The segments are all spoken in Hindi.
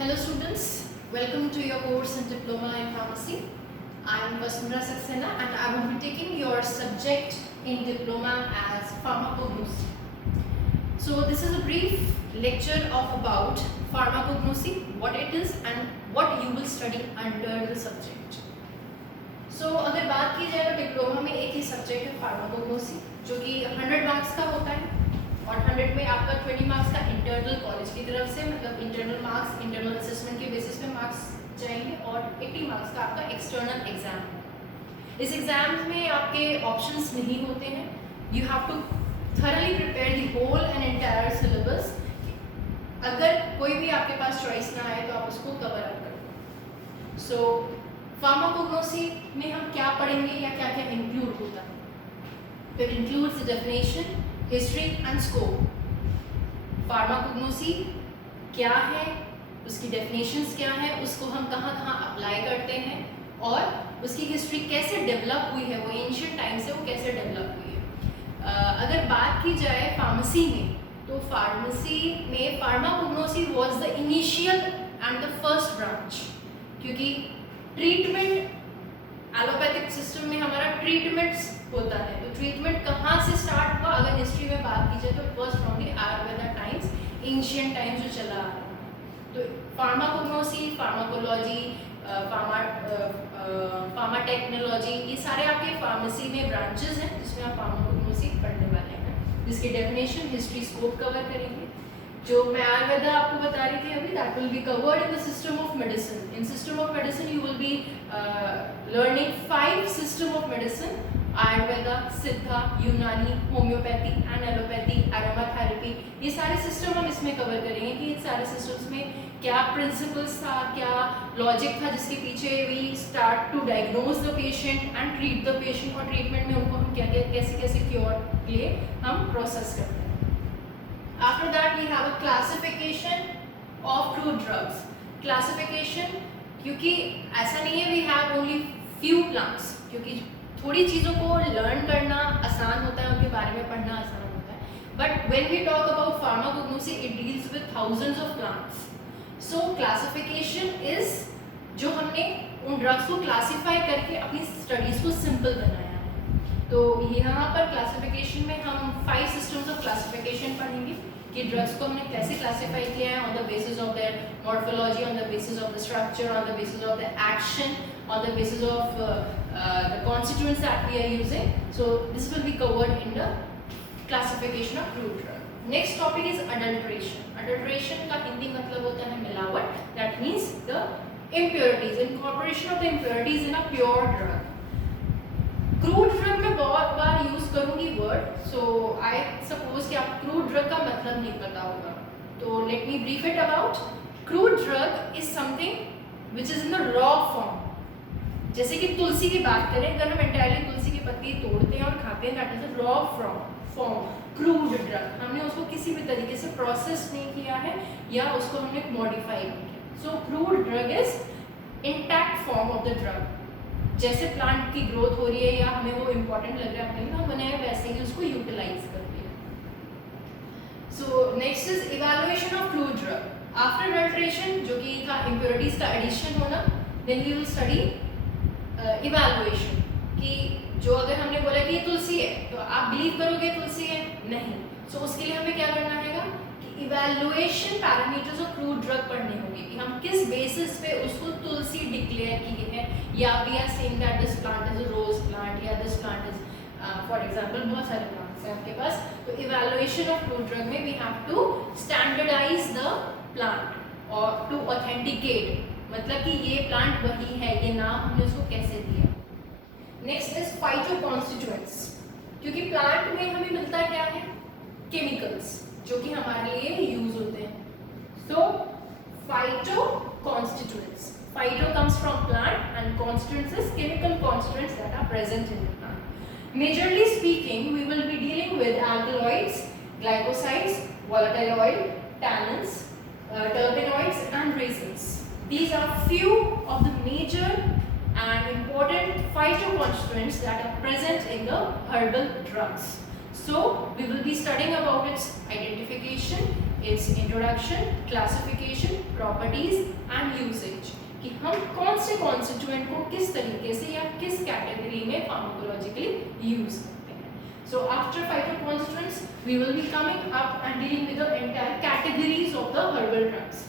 Hello students, welcome to your course in Diploma in Pharmacy. I am Vasundhara Saxena and I will be taking your subject in Diploma as Pharmacognosy. So this is a brief lecture about Pharmacognosy, what it is and what you will study under the subject. So अगर बात की जाए तो डिप्लोमा में एक ही सब्जेक्ट है फार्माकोग्नोसी जो कि 100 मार्क्स का होता है और 100 में आपका 20 मार्क्स का इंटरनल कॉलेज की तरफ से मतलब इंटरनल मार्क्स इंटरनल असेसमेंट के बेसिस पे मार्क्स जाएंगे और 80 मार्क्स का आपका एक्सटर्नल एग्जाम है। इस एग्जाम में आपके ऑप्शंस नहीं होते हैं, you have to thoroughly prepare the whole and entire syllabus. अगर कोई भी आपके पास चॉइस ना आए तो आप उसको कवर अप करें। सो फार्माकोग्नोसी में हम क्या पढ़ेंगे या क्या क्या इंक्लूड होता है? It includes the definition, history and scope. Pharmacognosy क्या है, उसकी डेफिनेशंस क्या है, उसको हम कहाँ कहाँ अप्लाई करते हैं और उसकी हिस्ट्री कैसे डेवलप हुई है, वो एंशिएंट टाइम से वो कैसे डेवलप हुई है। अगर बात की जाए फार्मेसी में तो फार्मेसी में pharmacognosy was the initial and the first branch, क्योंकि ट्रीटमेंट एलोपैथिक सिस्टम में हमारा ट्रीटमेंट्स होता है। तो ट्रीटमेंट कहाँ से स्टार्ट हुआ अगर हिस्ट्री में बात की जाए तो it was from the Ayurveda times, ancient times जो चला आ रहा है। तो फार्माकोग्नोसी, फार्माकोलॉजी, फार्मा टेक्नोलॉजी, ये सारे आपके फार्मेसी में ब्रांचेस हैं जिसमें आप फार्माकोग्नोसी पढ़ने वाले हैं, जिसकी डेफिनेशन, हिस्ट्री, स्कोप कवर करेंगे। जो मैं आयुर्वेदा आपको बता रही थी अभी, that will be covered in the system of medicine. In system of medicine you will be learning 5 system of medicine: Ayurveda, सिद्धा, यूनानी, होम्योपैथी एंड एलोपैथी, एरोमाथेरेपी। ये सारे सिस्टम हम इसमें कवर करेंगे कि इन सारे सिस्टम्स में क्या प्रिंसिपल्स था, क्या लॉजिक था जिसके पीछे we start to diagnose the patient and treat the patient, और ट्रीटमेंट में उनको हम क्या क्या कैसे कैसे क्योर के लिए हम प्रोसेस करते हैं। After that we have a classification of crude drugs. Classification, क्योंकि ऐसा नहीं है we have only few plants, क्योंकि थोड़ी चीज़ों को लर्न करना आसान होता है, उनके बारे में पढ़ना आसान होता है, but when we talk about pharmacognosy it deals with thousands of plants. So classification is जो हमने उन ड्रग्स को क्लासीफाई करके अपनी स्टडीज़ को सिंपल बनाया है। तो यहाँ पर क्लासिफिकेशन में हम 5 सिस्टम्स ऑफ क्लासिफिकेशन पढ़ेंगे कि ड्रग्स को हमने कैसे क्लासीफाई किया है on the basis of their morphology, on the basis of the structure, on the basis of the action, on the basis of the constituents that we are using. So this will be covered in the classification of crude drug. Next topic is adulteration. Adulteration का हिंदी मतलब होता है मिलावट, that means the impurities, incorporation of the impurities in a pure drug. Crude drug में बहुत बार यूज करूंगी वर्ड, सो आई सपोज कि आप क्रूड ड्रग का मतलब नहीं पता होगा, तो let me brief it about. Crude drug is something which is in the raw form. जैसे कि तुलसी की बात करें, अगर हम एंटायरली तुलसी की पत्ती तोड़ते हैं और खाते हैं, that is a raw form crude drug. हमने उसको किसी भी तरीके से प्रोसेस नहीं किया है या उसको हमने मॉडिफाई नहीं किया। So crude drug is intact form of the drug. जैसे प्लांट की ग्रोथ हो रही है या हमें वो इम्पोर्टेंट लग रहा है अपने लिए, हम बनाए वैसे ही उसको यूटिलाइज कर लिया। So next is evaluation of crude drug after adulteration, जो कि था इम्प्योरिटीज का एडिशन होना। Then we will study evaluation कि जो अगर हमने बोला कि ये तुलसी है तो आप बिलीव करोगे तुलसी है? नहीं। सो उसके लिए हमें क्या करना है कि evaluation parameters of crude drug पढ़ने होंगे कि हम किस बेसिस पे उसको तुलसी डिक्लेयर किए हैं, या we are saying that this plant is a rose plant या this plant is for example बहुत सारे प्लांट्स हैं आपके पास। तो इवैल्यूएशन ऑफ क्रूड ड्रग में we have to standardise the plant और टू ऑथेंटिकेट, मतलब कि ये प्लांट वही है, ये नाम हमने उसको कैसे दिया। नेक्स्ट इज फाइटोकॉन्स्टिट्यूएंट्स, क्योंकि प्लांट में हमें मिलता क्या है? केमिकल्स जो कि हमारे लिए यूज होते हैं। So phytoconstituents, phyto comes from plant and constituents is chemical constituents that are present in the plant. Majorly speaking, we will be dealing with alkaloids, glycosides, volatile oil, tannins, terpenoids and resins. These are few of the major and important phytoconstituents that are present in the herbal drugs. So we will be studying about its identification, its introduction, classification, properties and usage, कि हम कौन से कॉन्स्टिट्यूएंट को किस तरीके से या किस कैटेगरी में फार्माकोलॉजिकली यूज करते हैं. So after phytoconstituents we will be coming up and dealing with the entire categories of the herbal drugs.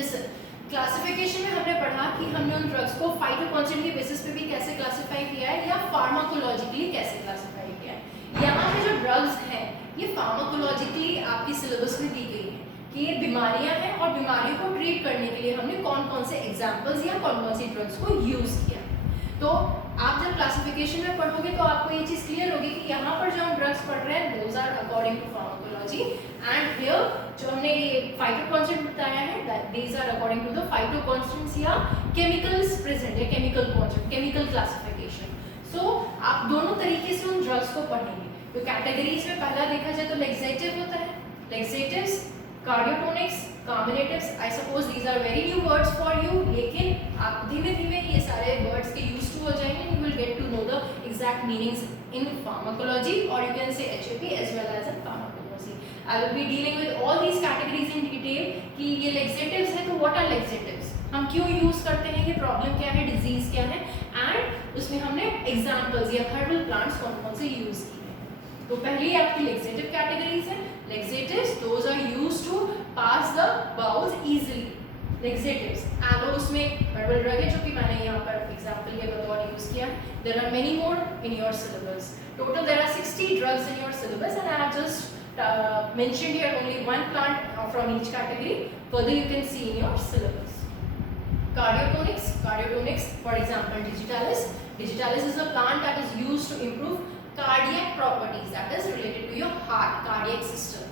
Listen, classification में हमने पढ़ा कि हमने उन ड्रग्स को फाइटोकॉन्स्टिट्यूएंट के बेसिस पे भी कैसे क्लासिफाई किया है या फार्माकोलॉजिकली कैसे क्लासिफाई किया है. यहाँ पे जो ड्रग्स हैं ये फार्माकोलॉजिकली आपकी सिलेबस में दी गई है कि ये बीमारियां हैं और बीमारियों को ट्रीट करने के लिए हमने कौन कौन से एग्जाम्पल्स या कौन कौन सी ड्रग्स को यूज किया. तो आप जब क्लासिफिकेशन में पढ़ोगे तो आपको ये चीज़ क्लियर होगी कि यहाँ पर जो हम ड्रग्स पढ़ रहे हैं those are according to pharmacology and here जो हमने ये फाइटोकॉन्स्टेंट बताया है that these are according to the phytoconstituents या केमिकल्स प्रेजेंट या chemical constituent chemical classification. So आप दोनों तरीके से उन ड्रग्स को पढ़ेंगे. तो कैटेगरीज में पहला देखा जाए तो लेक्सेटिव होता है, laxatives, cardiotonics, carminatives. I suppose these are very new words for you, लेकिन आप धीमे धीमे ये सारे वर्ड्स के यूज टू हो जाएंगे. You will get to know the exact meanings in pharmacology और you can say HAP as well as in pharmacology. I will be dealing with all these categories in detail कि ये laxatives है तो what are laxatives, हम क्यों यूज करते हैं, ये प्रॉब्लम क्या है, डिजीज क्या है, एंड उसमें हमने एग्जाम्पल्स या हर्बल प्लांट्स कौन कौन से यूज किए हैं. तो पहली आपकी laxative कैटेगरीज है. laxatives those are used to pass the bowels easily. laxatives aloe उसमें हर्बल ड्रग है जो कि मैंने यहाँ पर एग्जाम्पल के बतौर यूज किया. There are many more in your syllabus. Total there are 60 drugs in your syllabus and I have just mentioned here only one plant from each category. Further you can see in your syllabus. Cardiotonics, for example, digitalis. Digitalis is a plant that is used to improve cardiac properties, that is related to your heart, cardiac system.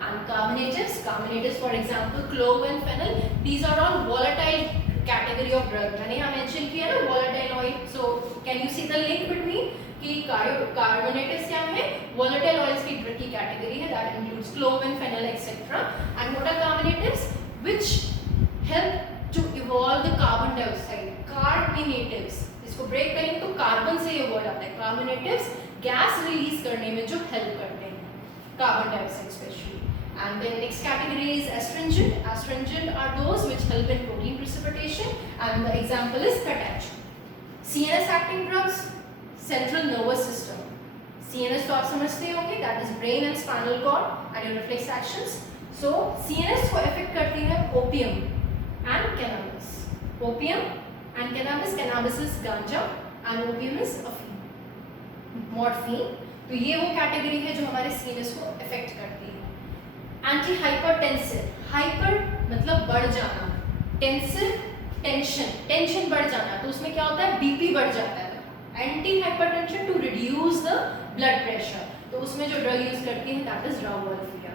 And carminatives, for example, clove and fennel. These are all volatile category of drug. मैंने यहाँ mention किया ना volatile oil. So can you see the link between कि carminatives क्या है, volatile oils की drug की category है, that includes clove and fennel etc. And what are carminatives? Which help to evolve the carbon dioxide. Carminatives, इसको break करेंगे तो कार्बन से ये word आता है. Carminatives गैस रिलीज करने में जो हेल्प करते हैं, carbon dioxide specially. And then next category is astringent. Astringent are those which help in protein precipitation and the example is potassium. CNS acting drugs, central nervous system. CNS तो आप समझते होंगे, that is brain and spinal cord and your reflex actions. So CNS को affect करती है opium and cannabis. Opium and cannabis, cannabis is ganja and opium is morphine. तो ये वो कैटेगरी है जो हमारे सीएनएस को अफेक्ट करती है. एंटी हाइपरटेंसिव, हाइपर मतलब बढ़ जाना, टेंसिव टेंशन बढ़ जाना, तो उसमें क्या होता है बीपी बढ़ जाता है. Anti hypertension to reduce the blood pressure, तो उसमें जो ड्रग यूज करती है दैट इज रावोल्फिया,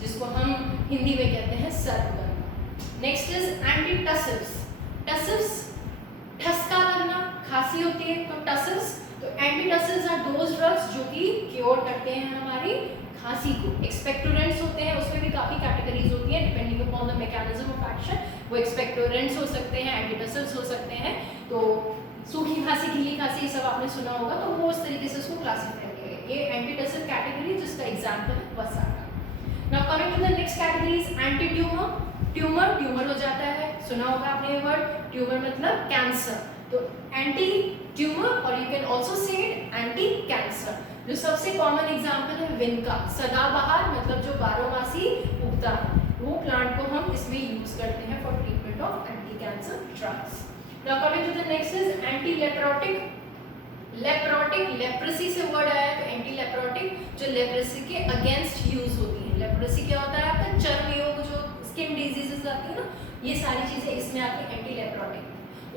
जिसको हम हिंदी में कहते हैं सर्वगर्म. Next is anti tussives. Tussives ठसका लगना, खांसी होती है तो टसिव्स. तो एंटीटसिव्स आर दोज ड्रग्स जो कि क्योर करते हैं हमारी खांसी को. एक्सपेक्टोरेंट्स होते हैं, उसमें भी काफ़ी कैटेगरीज होती हैं depending upon the mechanism of action. वो एक्सपेक्टोरेंट्स हो सकते हैं, एंटीटसिव्स हो सकते हैं. तो सूखी खांसी, गीली खांसी, ये सब आपने सुना होगा, तो वो उस तरीके से उसको क्लासिफाई किया. ये एंटीटसिव कैटेगरी जिसका एग्जाम्पल है Vasaka. Now coming to the next category is anti tumour. Tumour हो जाता है, सुना होगा आपने ये वर्ड, ट्यूमर मतलब कैंसर. तो एंटी ट्यूमर और you can also say it anti cancer. जो सबसे कॉमन एग्जाम्पल है विनका, सदाबहार मतलब जो बारहमासी उगता है, वो प्लांट को हम इसमें यूज करते हैं for treatment of anti cancer drugs. Now coming to the next is anti leprotic. Leprosy से वर्ड आया है, तो एंटी लेप्रोटिक जो लेप्रेसी के अगेंस्ट यूज होती है. लेप्रेसी क्या होता है आपका चर्म योग, जो स्किन डिजीजेस आती है ना, ये सारी चीजें इसमें आती है एंटी लेप्रोटिक.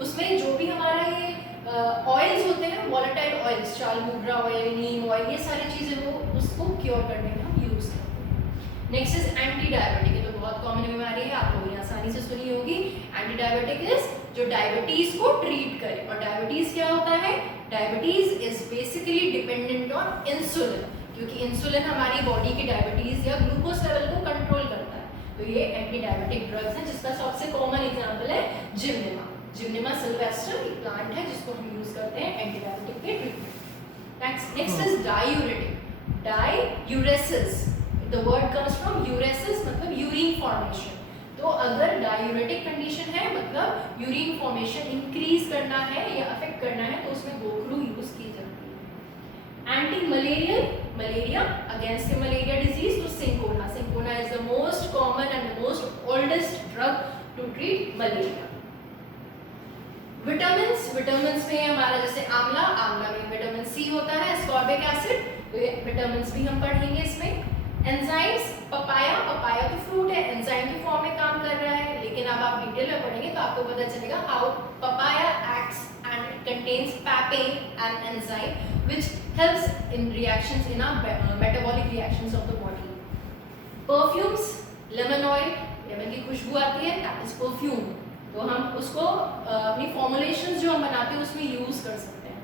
उसमें जो भी हमारा ये ऑयल्स होते हैं, वॉलेटाइल ऑयल्स, चालमूग्रा ऑयल, नीम ऑयल, ये सारी चीज़ें वो उसको क्योर करने में हम यूज़ करते हैं. Next is anti diabetic. ये तो बहुत कॉमन बीमारी है, आप लोग आसानी से सुनी होगी. एंटी डायबिटिक इज जो डायबिटीज को ट्रीट करे. और डायबिटीज क्या होता है, diabetes is basically dependent on insulin, क्योंकि इंसुलिन हमारी बॉडी की डायबिटीज या ग्लूकोज लेवल को कंट्रोल करता है. तो ये एंटी डायबिटिक ड्रग्स हैं, जिसका सबसे कॉमन एग्जाम्पल है जिमनेमा. जिमनेमा सिल्वेस्टर एक प्लांट है जिसको हम यूज करते हैं एंटीबायोटिक के treatment. Next is diuretic. Diuresis, the word comes from uresis मतलब यूरिन फॉर्मेशन। तो अगर डायूरेटिक कंडीशन है मतलब यूरिन फॉर्मेशन इंक्रीज करना है या अफेक्ट करना है तो उसमें गोखरू यूज की जाती है। Anti malarial, malaria against malaria disease, तो cinchona, cinchona is the most common and the most oldest drug to treat malaria. Vitamins, vitamins में हमारा जैसे आंवला, आंवला में विटामिन सी होता है, एस्कॉर्बिक एसिड, तो ये विटामिन्स भी हम पढ़ेंगे इसमें। एंजाइम्स, पपाया, पपाया तो फ्रूट है, एंजाइम की फॉर्म में काम कर रहा है, लेकिन अब आप डिटेल में पढ़ेंगे तो आपको पता चलेगा how papaya acts and it contains papain and enzyme which helps in reactions in our metabolic reactions of the body. Perfumes, lemon oil, lemon की खुशबू आती है, दैट इज परफ्यूम, तो हम उसको अपनी फॉर्मुलेशंस जो हम बनाते हैं उसमें यूज कर सकते हैं।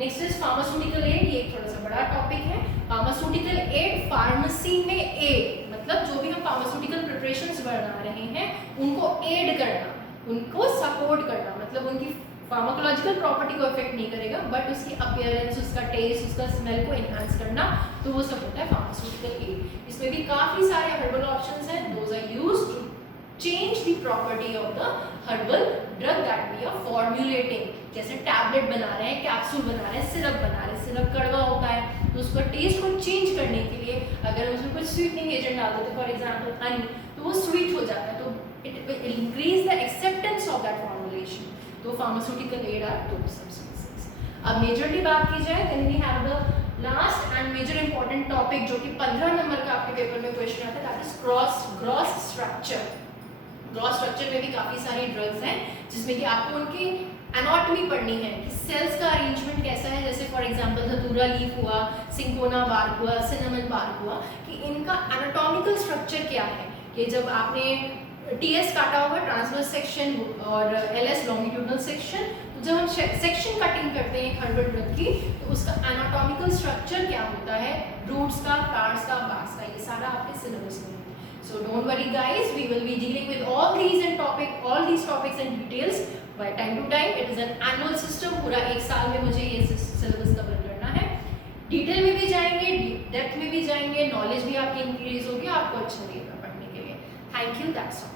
नेक्स्ट इज फार्मास्यूटिकल एड, ये थोड़ा सा बड़ा टॉपिक है। फार्मास्यूटिकल एड, फार्मेसी में एड मतलब जो भी हम फार्मास्यूटिकल प्रिपरेशंस बना रहे हैं उनको एड करना, उनको सपोर्ट करना, मतलब उनकी फार्माकोलॉजिकल प्रॉपर्टी को इफेक्ट नहीं करेगा बट उसकी अपीयरेंस, उसका टेस्ट, उसका स्मेल को एनहांस करना, तो वो सब होता है फार्मास्यूटिकल एड। इसमें भी काफी सारे हर्बल ऑप्शंस हैं, those are used to change the property of the herbal drug that we are formulating। जैसे टैबलेट बना रहे हैं, कैप्सूल बना रहे हैं, सिरप बना रहे हैं, सिरप कड़वा होता है तो उसका टेस्ट को चेंज करने के लिए अगर उसमें कुछ स्वीटनिंग एजेंट डाल देते, फॉर एग्जांपल हनी, तो वो स्वीट हो जाता है, तो it will increase the acceptance of that formulation. तो फार्मास्यूटिकल एड आर दो सब्सटेंसेस। अब मेजरली बात की जाए then we have the last and major important topic जो कि 15 नंबर का आपके पेपर में क्वेश्चन आता है, that is gross structure. Gross structure में भी काफी सारी ड्रग्स हैं जिसमें कि आपको उनकी एनाटॉमी पढ़नी है कि सेल्स का अरेंजमेंट कैसा है, जैसे फॉर एग्जांपल धतूरा लीफ हुआ, सिंकोना बार्क हुआ, सिनेमन बार्क हुआ, कि इनका एनाटॉमिकल स्ट्रक्चर क्या है। कि जब आपने टीएस काटा होगा, ट्रांसवर्स सेक्शन, और एलएस लॉन्गिट्यूडनल सेक्शन, तो जब हम सेक्शन कटिंग करते हैं हर्बल ड्रग की तो उसका एनाटॉमिकल स्ट्रक्चर क्या होता है, रूट्स का, पार्ट्स का, बार्स का, ये सारा आपके सिलेबस में है। So don't worry guys, we will be dealing with all these topics and details by time to time. It is an annual system, पूरा एक साल में मुझे ये सिलेबस कवर करना है। डिटेल में भी जाएंगे, डेप्थ में भी जाएंगे, नॉलेज भी आपकी इंक्रीज होगी, आपको अच्छा लगेगा पढ़ने के लिए। Thank you, that's all.